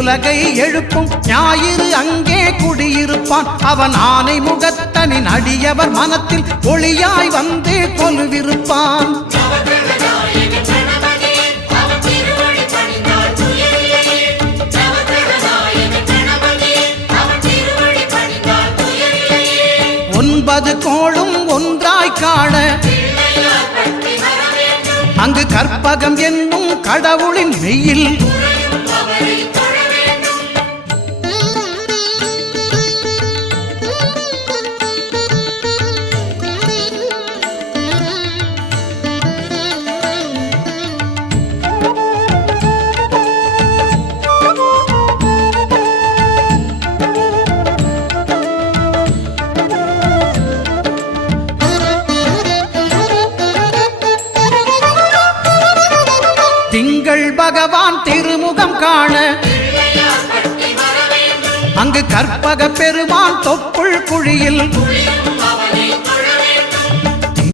உலகை எழுப்பும் ஞாயிறு அங்கே குடியிருப்பான். அவன் ஆனை முகத்தனின் அடியவர் மனத்தில் ஒளியாய் வந்து கொலுவிருப்பான். ஒன்பது கோளும் ஒன்றாய் காண அங்கு கற்பகம் என்னும் கடவுளின் மெய்யில் திங்கள் பகவான் திருமுகம் காண அங்கு கற்பக பெருமான் தொப்புள் குழியில்